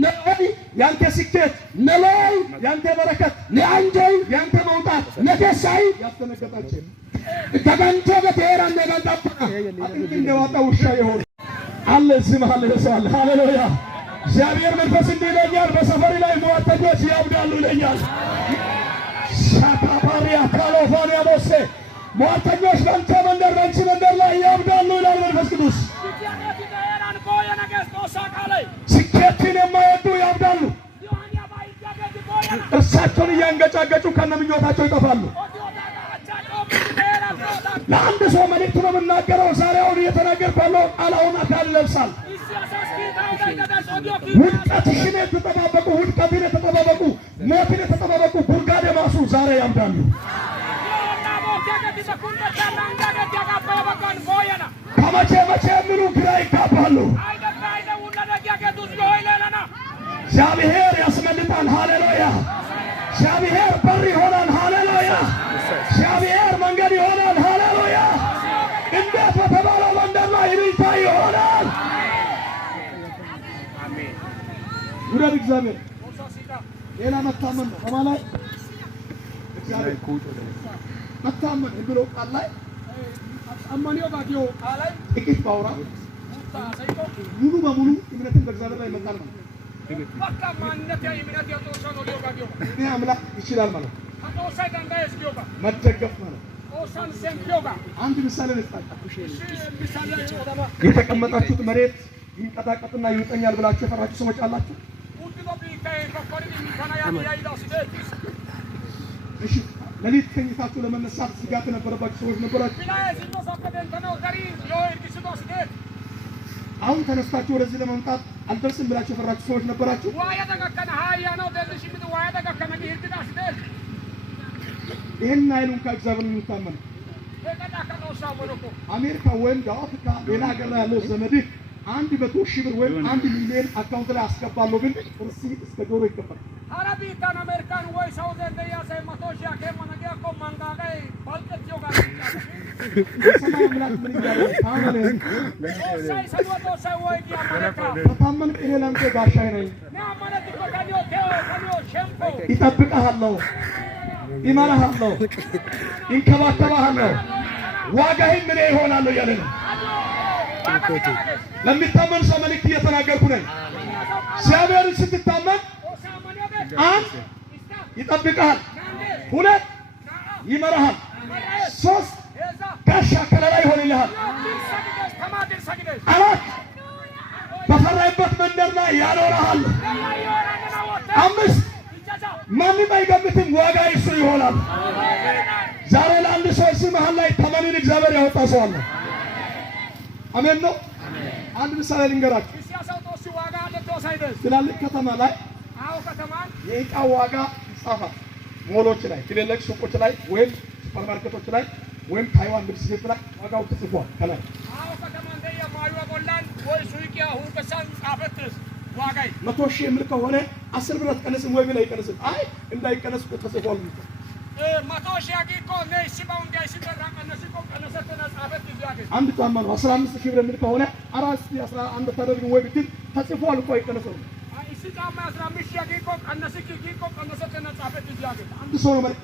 ነይ ያንተ ስኬት ነላይ ያንተ በረከት ነአንጀይ ያንተ መውጣት ነከሳይ ያስተነገጣቸው ተገንቶ ገቴራ ነገጣጣ አጥንት እንደዋጣ ውሻ ይሆን አለ እዚህ መሃል ሰው አለ ሃሌሉያ እግዚአብሔር መንፈስ እንዲህ ይለኛል፣ በሰፈሪ ላይ ሟርተኞች ያብዳሉ ይለኛል። ሻካፓሪያ ካሎፋንያ ሞሴ ሟርተኞች በአንተ መንደር በአንቺ መንደር ላይ ያብዳሉ ይላል መንፈስ ቅዱስ። ስኬትን የማይወዱ ያብዳሉ። እርሳቸውን እያንገጫገጩ ከነምኞታቸው ይጠፋሉ። ለአንድ ሰው መልእክቱ ነው የምናገረው። ዛሬ አሁን እየተናገርኩ ያለው ቃል አሁን አካል ይለብሳል። ውድቀትሽን የተጠባበቁ፣ ውድቀትን የተጠባበቁ፣ ሞትን የተጠባበቁ ጉድጓድ የማሱ ዛሬ ያብዳሉ። ከመቼ መቼ የሚሉ ግራ ይጋባሉ። እግዚአብሔር ያስመልጣል። ሃሌሉያ! እግዚአብሔር በር ይሆናል። ሃሌሉያ! እግዚአብሔር መንገድ ይሆናል። ሃሌሉያ! እንዴት በተባለው መንገድ ላይ ይልታ ይሆናል። ውደድ እግዚአብሔር። ሌላ መታመን ነው። በማላይ እግዚአብሔር መታመን ብሎ ቃል ላይ አማኒዮ ባዲዮ ቃል ጥቂት ባውራ ሙሉ በሙሉ እምነትን በእግዚአብሔር ላይ መጣል ነው። በቃ ማንነት የእምነት የተወሰነ ነው ሊወጋው እኔ አምላክ ይችላል ማለት አቶሳይ ዳንዳይስ ሊወጋ መደገፍ ማለት ኦሳን ሴምፒዮጋ አንድ ምሳሌ ልስጣችሁ። ምሳሌ ወዳማ የተቀመጣችሁት መሬት ይንቀጣቀጥና ይውጠኛል ብላችሁ የፈራችሁ ሰዎች አላችሁ። እሺ ለሊት ተኝታችሁ ለመነሳት ስጋት የነበረባችሁ ሰዎች ነበራችሁ። አሁን ተነስታችሁ ወደዚህ ለመምጣት አልደርስም ብላችሁ የፈራችሁ ሰዎች ነበራችሁ። ይህን አይሉን ከእግዚአብሔር የሚታመን አሜሪካ ወይም አፍሪካ ሌላ ሀገር ላይ ያለው ዘመድህ 100,000 ብር ወይም 1 ሚሊዮን አካውንት ላይ አስገባለሁ ብል እርሲ እስከ ዶሮ ይከፈል አረቢታን አሜሪካን ወይ ሳውዝ እንደያ ሳይ 100,000 ያከማ ነገር እኮ ማንጋጋይ ባልቀት ይወጋል ሰማይ አምላክ ምን ይያለ ታመነ ሳይ ሰዶቶ ሳይ ወይ ያማለካ ታመን ከሌላንተ ጋሻይ ነኝ ናማለት እኮ ካዲዮ ሸምፖ ይጠብቀሃለሁ፣ ይመራሃለሁ፣ ይንከባከባሃለሁ፣ ዋጋህን ምን ይሆናል ያለ ነው። ለሚታመን ሰው መልእክት እየተናገርኩ ነኝ። እግዚአብሔርን ስትታመን አንድ ይጠብቅሃል፣ 2 ይመራሃል፣ 3 ጋሻ ከለላ ይሆንልሃል፣ 4 በፈራይበት መንደር ላይ ያኖርሃል፣ 5 ማንም አይገምትም፣ ዋጋ እሱ ይሆናል። ዛሬ ለአንድ ሰው እዚህ መሀል ላይ ተመንን እግዚአብሔር ያወጣ ሰው አለ። አሜን ነው። አንድ ምሳሌ ልንገራችሁ። ትላልቅ ከተማ ላይ የዕቃ ዋጋ ይጻፋል። ሞሎች ላይ፣ ትልልቅ ሱቆች ላይ ወይም ሱፐርማርኬቶች ላይ ወይም ታይዋን ልብስ ቤት ላይ ዋጋው ተጽፏል ከላይ። ዋጋይ 100,000 የሚል ከሆነ 10 ብር አትቀንስም ወይ ብለህ ይቀንስም። አይ እንዳይቀነስ ተጽፏል። 100,000 ያቂቆ ነይ ሲባው እንዳይሲደራ ቀነስ እኮ ቀነሰተና ጻፈት ይያገ አንድ ጫማ ነው 15,000 ብር የሚል ከሆነ 11 ተደርጎ ወይ ብትል ተጽፏል እኮ አይቀነስም። አይ እሺ ጫማ 15,000 ያቂቆ ቀነስ ይቂቆ ቀነሰተና ጻፈት ይያገ አንድ ሰው ነው ማለት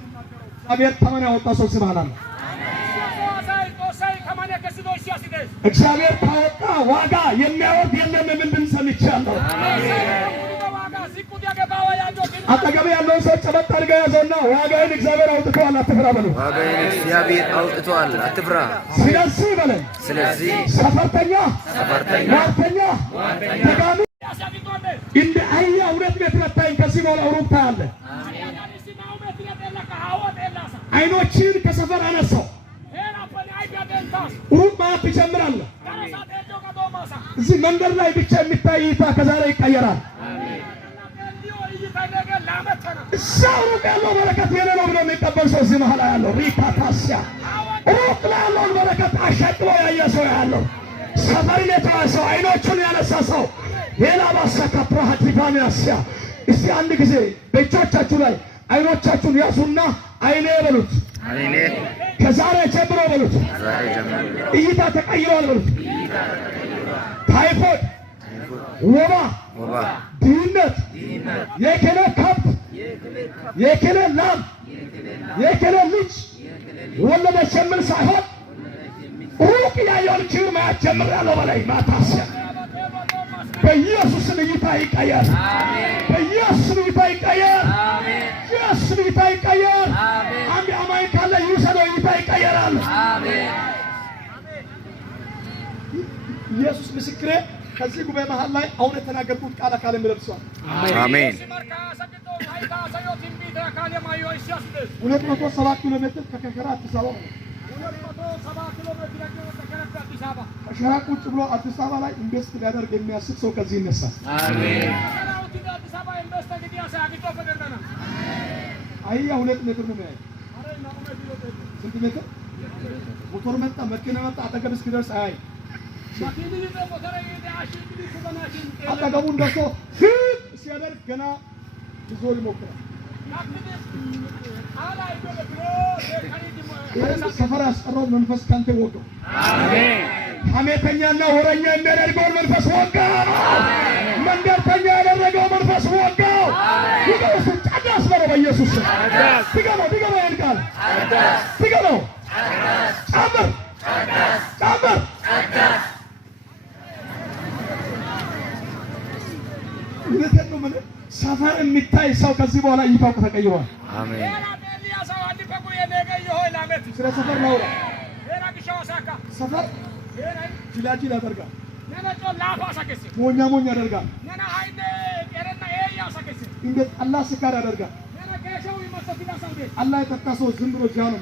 እግዚአብሔር ተመን ያወጣ ሰው ሲባላል። እግዚአብሔር ካወጣ ዋጋ የሚያወርድ የለም። ምንድን ሰምቻለሁ? አጠገብ ያለውን ሰው ጨበጥ አድርገህ ያዘውና ዋጋዬን እግዚአብሔር አውጥቷል አትፍራ በለው። ዋጋዬን እግዚአብሔር አውጥቷል አትፍራ። ስለዚህ በለው። ስለዚህ ሰፈርተኛ ሟርተኛ ደጋሚ እንደ አህያ 2 ሜትር አታይም። ከዚህ በኋላ ሩቅ ታያለህ። አይኖችን ከሰፈር አነሳው። ሩቅ ማየት ትጀምራለህ። እዚህ መንገድ ላይ ብቻ የሚታይ እይታ ከዛሬ ይቀየራል። እዛው ሩቅ ያለው በረከት የኔ ነው ብሎ የሚቀበል ሰው እዚህ መሀል ያለው ሪካታሲያ ሩቅ ላይ ያለውን በረከት አሻቅቦ ያየ ሰው ያለው ሰፈርን የተዋ ሰው አይኖቹን ያነሳ ሰው ሌላ ባሰካ ፕራሃት ሊባሚያስያ እስቲ አንድ ጊዜ በእጆቻችሁ ላይ አይኖቻችሁን ያዙና አይኔ በሉት። አይኔ ከዛሬ ጀምሮ በሉት። እይታ ተቀይሯል በሉት። ታይፎይድ፣ ወባ፣ ድህነት፣ የከለ ከብት፣ የከለ ላም፣ የከለ ልጅ ወለደች የሚል ሳይሆን ሩቅ ያየውን ክብር ማየት ጀምሬያለሁ በላይ ማታሰብ በኢየሱስ ስም እይታ ይቀየር። በኢየሱስ ስም እይታ ይቀየር። ኢየሱስ ስም እይታ ይቀየር። አንድ አማኝ ካለ ይውሰደው፣ እይታ ይቀየራል። ኢየሱስ ምስክሬ። ከዚህ ጉባኤ መሃል ላይ አሁን የተናገርኩት ቃል አካል የሚለብሰዋል። አሜን። 207 ኪሎ ሜትር ከከሸራ አዲስ አበባ ነው። ከሸራ ቁጭ ብሎ አዲስ አበባ ላይ ኢንቨስት ሊያደርግ የሚያስብ ሰው ከዚህ ይነሳል። አሜን። አህያ 2 ሜትር ነው የሚያየው። ስንት ሜትር? ሞተር መጣ፣ መኪና መጣ፣ አጠገብ እስኪደርስ አያይ። አጠገቡን ደርሶ ሲያደርግ ገና ሊዞር ይሞክራል። ሰፈር ያስቀረው መንፈስ ካንተ ወጋው። ሐሜተኛና ወረኛ የሚያደርገውን መንፈስ ወጋው። መንደርተኛ ያደረገው መንፈስ ወጋው። ይገውስ ጫዳስ በለው በኢየሱስ ስም። ድገመው ይሄን ቃል ድገመው። ጨምር እውነቴን ነው የምልህ። ሰፈር የሚታይ ሰው ከዚህ በኋላ እይታው ተቀይሯል። አሜን። ስለ ሰፈር ላውራ። ሰፈር ጅላጅል ያደርጋል፣ ሞኛ ያደርጋል፣ እንደ ጠላ ስካር ያደርጋል። አላህ የጠጣ ሰው ዝም ብሎ ጃ ነው።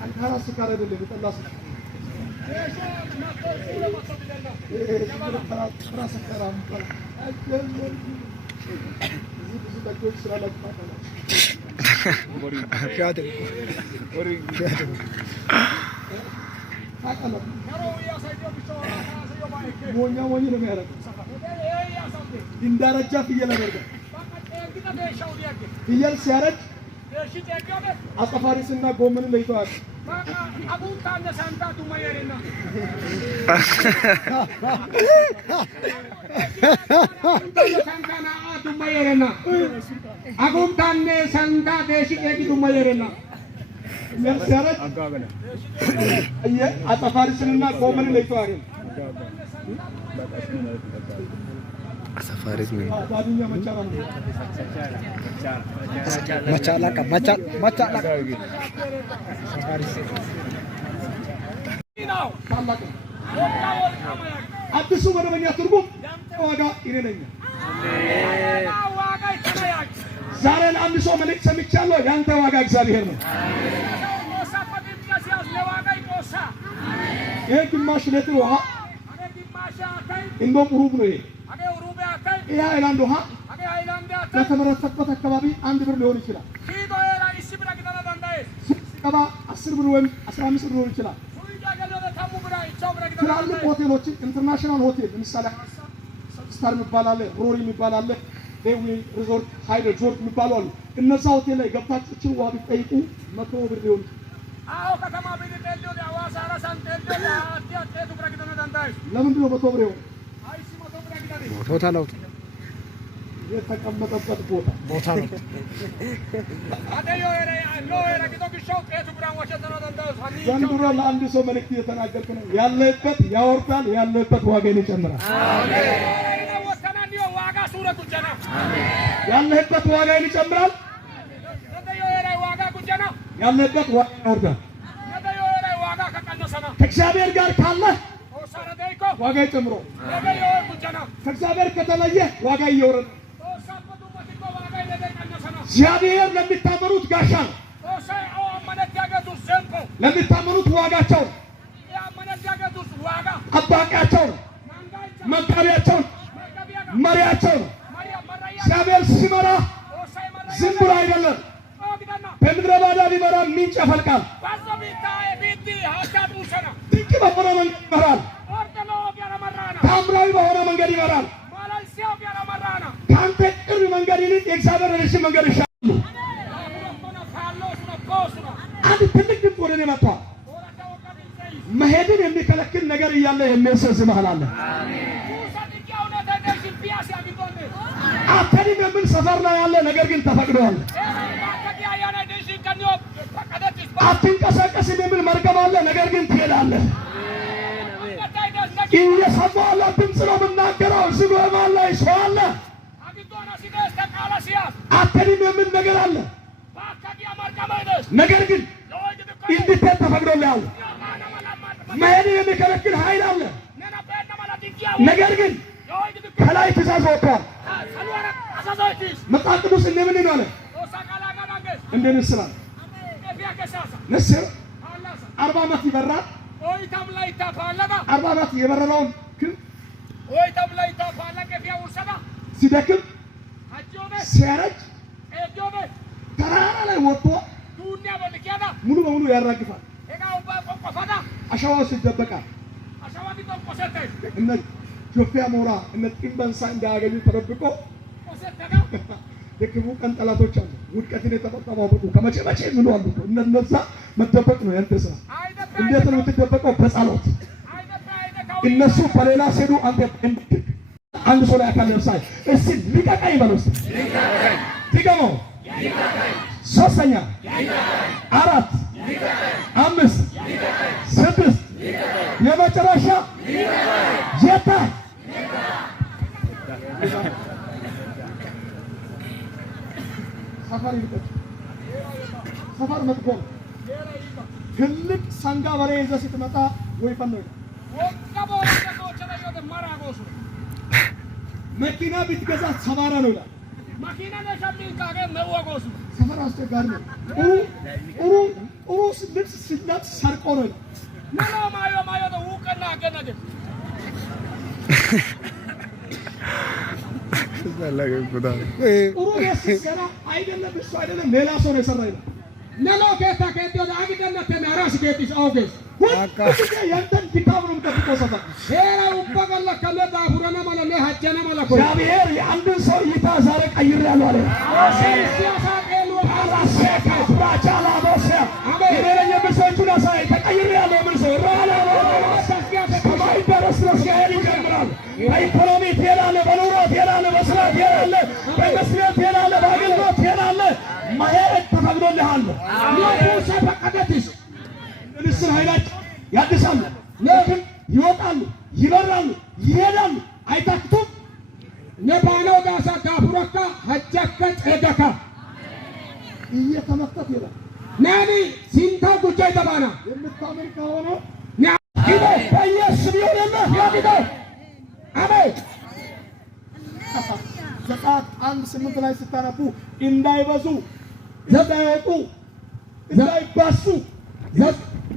ጠንካራ ስካር አይደለም፣ የጠላ ስካር ብዙ ጠጆች ስላላችሁ ሞኛ ሞኝ ነው የሚያደርገው። እንዳረጃ ፍየል ያደርጋል። ፍየል ሲያረጅ አጠፋሪስና ጎመንን ለይተዋል። አጠፋሪስንና ጎመንን ለይተዋል። ሰፋሪስ ምን መቻላቃ አዲሱ መደበኛ ትርጉም ዋጋ እኔ ነኝ። ዛሬ ለአንድ ሰው መልእክት ሰምቻለሁ። ያንተ ዋጋ እግዚአብሔር ነው። ይሄ ግማሽ ሊትር ውሃ እንደውም ሩብ ነው። ይሄ ሃይላንድ ውሃ በተመረተበት አካባቢ 1 ብር ሊሆን ይችላል። ሲቀባ 10 ብር ወይም 15 ብር ሊሆን ይችላል። ትላልቅ ሆቴሎችን ኢንተርናሽናል ሆቴል ለምሳሌ ስታር የሚባል አለ፣ ሮሪ የሚባል አለ፣ ሌዊ ሪዞርት፣ ሃይደ ጆርጅ የሚባሉ አሉ። እነዛ ሆቴል ላይ ገብታችሁ ውሃ ቢጠይቁ 100 ብር ሊሆን ይችላል። ለምንድን ነው 100 ብር የሆነው? ቦታ ነው የተቀመጠበት ቦታ ነው። ዘንድሮ ለአንድ ሰው መልእክት እየተናገርኩ ነው። ያለበት ያወርዳል፣ ያለበት ዋጋን ይጨምራል። ያለበት ዋጋን ይጨምራል፣ ያለበት ዋጋ ያወርዳል። ከእግዚአብሔር ጋር ካለ ዋጋ ይጨምሮ፣ ከእግዚአብሔር ከተለየ ዋጋ እየወረደ። እግዚአብሔር ለሚታመኑት ጋሻ ነው። ለሚታመኑት ዋጋቸው ነው፣ ጠባቂያቸው ነው፣ መጋቢያቸው ነው፣ መሪያቸው ነው። እግዚአብሔር ሲመራ ዝም ብሎ አይደለም። በምድረ ባዳ ቢመራ ምንጭ ያፈልቃል። ድንቅ በሆነ መንገድ ይመራል። ታምራዊ በሆነ መንገድ ይመራል። ከአንተ ቅርብ መንገድ ይልቅ የእግዚአብሔር ረጅም መንገድ ይሻላል። አንድ ትልቅ ድምፅ ወደ እኔ መጥቷል። መሄድን የሚከለክል ነገር እያለ የሚያስዝ መሃል አለ። አትሄድም የሚል ሰፈር ላይ ያለ ነገር ግን ተፈቅዷል። አትንቀሳቀስም የሚል መርገም አለ። ነገር ግን ትሄዳለህ። እየሰማሁ ያለው ድምፅ ነው የምናገረው። እዚህ በማን ላይ ሰው አለ? አትሄድም የሚል ነገር አለ። ነገር ግን እንድትሄድ ተፈቅዶልሃል። መሄድ የሚከለክል ኃይል አለ። ነገር ግን ከላይ ትእዛዝ ወጥቷል። መጽሐፍ ቅዱስ እንደምን ነው አለ? እንደ ንስር አለ። ንስር 40 ዓመት ይበራል። 40 ዓመት የበረረውን ሲደክም ሲያረጅ ተራራ ላይ ወጥቶ ሙሉ በሙሉ ያራግፋል። አሸዋው ሲደበቃል። እነ ጆፌ አሞራ እነ ጢንበንሳ እንዳያገኙ ተደብቆ የክፉ ቀን ጠላቶች አሉ። ውድቀትን የተጠቀማበጡ ከመቼ ምን አሉ። እነዛ መደበቅ ነው ያንተ ስራ። እንዴት ነው የምትደበቀው? በጸሎት። እነሱ በሌላ ሲሄዱ አንተ እንድትክ አንድ ሰው ላይ አካል ለምሳሌ እስቲ ሊቀቀኝ በለው። እስቲ ትገመው። ሶስተኛ፣ 4፣ 5፣ 6 የመጨረሻ የታ ሰፈር ይልቀቅ። ሰፈር መጥፎ ነው። ትልቅ ሰንጋ በሬ ይዘህ ስትመጣ ወይ ፈነው መኪና ብትገዛ ሰባራ ነው ይላል። ሰፈር አስቸጋሪ ነው። ጥሩ ልብስ ስትለብስ ሰርቆ ነው ይላል። ጥሩ የሰራ አይደለም እሱ አይደለም ሌላ ሰው ነው የሰራ ይላል። ነሎ ከታ ከዲዮዳ አግደለት ተማራስ ከዲስ ኦገስ ሁሉ ያንተን ዲካም ነው የምትጠብቀው። ሰፈር ሄራ ወበገለ ከለዳ ሁረና ማለት ሀጀና ማለት ነው። እግዚአብሔር የአንድን ሰው እይታ ዛሬ ቀይሬያለሁ አለ። ሲያሳ ቀሉ አራሰካ ባቻላ ቦሰ አሜን የምሰቹና ሳይ ተቀይሬያለሁ። ምን ሰው ራላ ከማይ ደረስረስ ጋር ይጀምራል። በኢኮኖሚ ትሄዳለህ፣ በኑሮ ትሄዳለህ፣ በስራ ትሄዳለህ፣ በመስሪያ ትሄዳለህ፣ በአገልግሎት ትሄዳለህ። ማየት ተፈቅዶልሃል። ለሙሴ ፈቀደትሽ ንስር ኃይላቸው ያድሳሉ፣ ለክም ይወጣሉ፣ ይበራሉ፣ ይሄዳሉ፣ አይታክቱም። ነባነው ጋሳ ጋፉረካ ሀጀከ ጨገካ እየተመከተ ይላል። ናኒ ሲንታ ጉጃይ ተባና የምታምን ከሆነ ይሄ በኢየሱስ ይሆንና ያድጋ አሜን። ዘጸአት 1:8 ላይ ስታነቡ እንዳይበዙ እንዳይወጡ እንዳይባሱ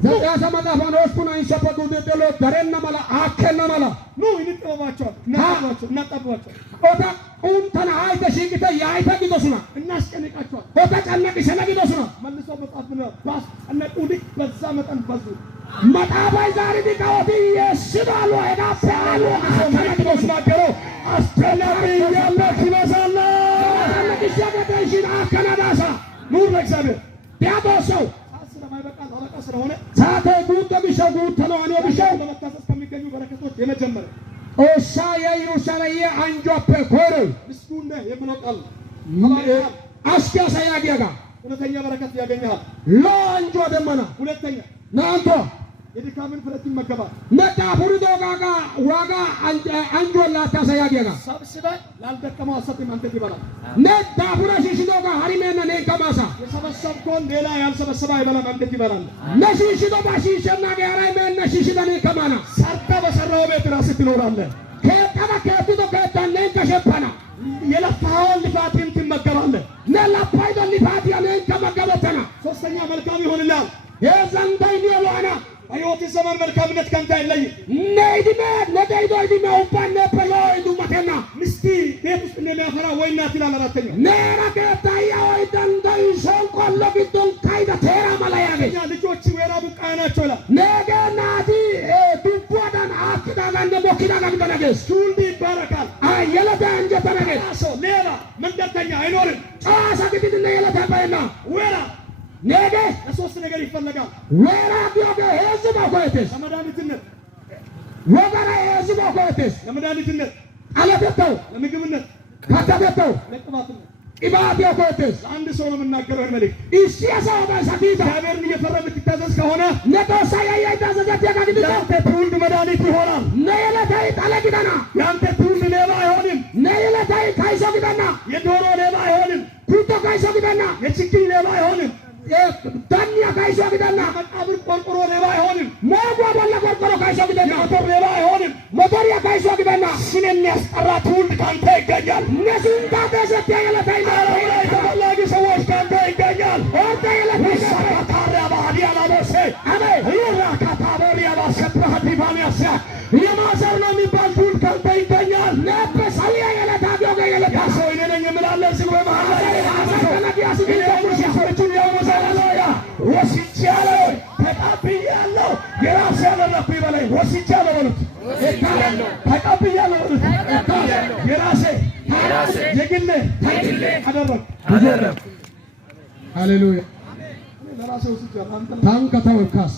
ዘጸአት መጣፋን ወስኩና ይሸፈቱ ደደሎ ደረና ማላ አከና ማላ ኑ ይንጠባቸው እናጣባቸው ኦታ ኡንተና አይተ ሽንቅተ ያይተ ቢዶስና እናስጨንቃቸው ኦታ ጨነቅ ሸነግ ቢዶስና መልሶ መጣፍ ነው ባስ አነቁ ልክ በዛ መጠን በዙ መጣባይ ዛሬ ዲቃውቲ ይስባሉ አይዳፋሉ ከነግዶስ ናገሩ አስተናቢ ያለክ ይበዛል ለክሻገደሽን አከናዳሳ ኑር ለእግዚአብሔር ዲያቦሰው ስለማይበቃ አለቃ ስለሆነ ሳተ ጉድ ቢሸጉ ተለዋኔ ቢሸው ለመታሰስ ከሚገኙ በረከቶች የመጀመሪያ ኦሻ የኢየሩሳሌም አንጆፕ ኮረ ምስጉን ነህ የምለው ቃል አስኪያ ሳያዲያጋ ሁለተኛ በረከት ያገኛል። ለአንጆ ደመና ሁለተኛ ናንቶ የድካምን ፍረት ይመገባል። መጣ ሁሉ ዶጋጋ ዋጋ አንጆ ላታሳያዲያጋ ሰብስበ ላልደከመው አሰጥም አንተ ይበላል። ነዳ ሁራሽሽ ዶጋ ሀሪሜና ነንከማሳ የሰበሰብከውን ሌላ ያልሰበሰበ አይበላም አንተ ይበላል። ነሽሽ ዶጋ ሽሽና ጋራይ መነሽሽ ደንከማና ሰርተ በሰራው ቤት ራስህ ትኖራለህ። ከጠባ ከጥቶ ከታነን ከሸፈና የለፋውን ልፋትን ትመገባለህ። ለላፋይዶ ልፋት ያለን ከመገበተና ሶስተኛ መልካም ይሆንልሃል። የዘንዳይ ዲያሎና አዮት ዘመን መልካምነት ካንተ አይለይ ነይድመ ለዳይዶ አይድመ እንኳን ነበር ዱማተና ምስቲ ቤት ውስጥ እንደሚያፈራ ወይናት ይላል። አራተኛ ነራ ከታያ ወይ ደንዳይ ሸንቆሎ ቢዶን ካይዳ ተራ ማላያገ ልጆች ወራ ቡቃያ ናቸው ይላል። ነገናቲ ዱቧዳን አክዳጋን ደሞኪዳጋን በነገስ ሱልዲ ይባረካል። አየለታ አንጀ ተነገስ ሌላ መንደተኛ አይኖርም። ጫሳ ግድና የለታ ባይና ወራ ነገ ለሶስት ነገር ይፈልጋል። ወራ ቢያገ ህዝብ አቆይተስ ለመድኃኒትነት ወገራ ህዝብ አቆይተስ ለመድኃኒትነት አለተተው ለምግብነት ከተተተው ለቅባትነት ቅባት ያቆጥስ አንድ ሰው ነው የምናገረው መልእክት እሺ ያሳውታ ሳቲታ እግዚአብሔርን እየፈራ የምትታዘዝ ከሆነ ለተሳ ያይታዘዘት ያጋግድ ያንተ ትውልድ መድኃኒት ይሆናል። ነየለታይ ጣለግዳና ያንተ ትውልድ ሌባ አይሆንም። ነየለታይ ካይሶግዳና የዶሮ ሌባ አይሆንም። ኩቶ ካይሶግዳና የችግኝ ሌባ አይሆንም። ዳንያ ካይሶግዳና መቃብር ቆርቆሮ ሌባ አይሆንም። ሞጓ ቦላ ቆርቆሮ ካይሶግዳና ሞተር ሌባ አይሆንም። ሞቶሪያ ካይሶግዳና ስን የሚያስጠራ ትውልድ ካንተ ይገኛል። ነሱንታ ተሰተ የለታይ ላይ ተፈላጊ ሰዎች ካንተ ይገኛል። ኦርታ የለታይ ካታሪያ ባህዲያ ላቦሴ አሜ ይራ ካታቦሪያ ባሰጥራ ዲቫኒያስ የማዘር ነው የሚባል ትውልድ ካንተ ይገኛል። ለበሳዊያ የለታ ቢዮገ የለታ ያ ሰው እኔ ነኝ የምላለን ሲል በመሃል ላይ አሰከናዲያስ ሰዎቹን ያወዛላያ ወስጃለሁ፣ ተቀብያለሁ፣ የራሴ ያደረኩ ይበለኝ። ወስጃለሁ በሉት፣ ተቀብያለሁ በሉት፣ የራሴ የግሌ አደረኩ። ሃሌሉያ ለራሴ ወስጃለሁ። አንተ ታንከ ተወካስ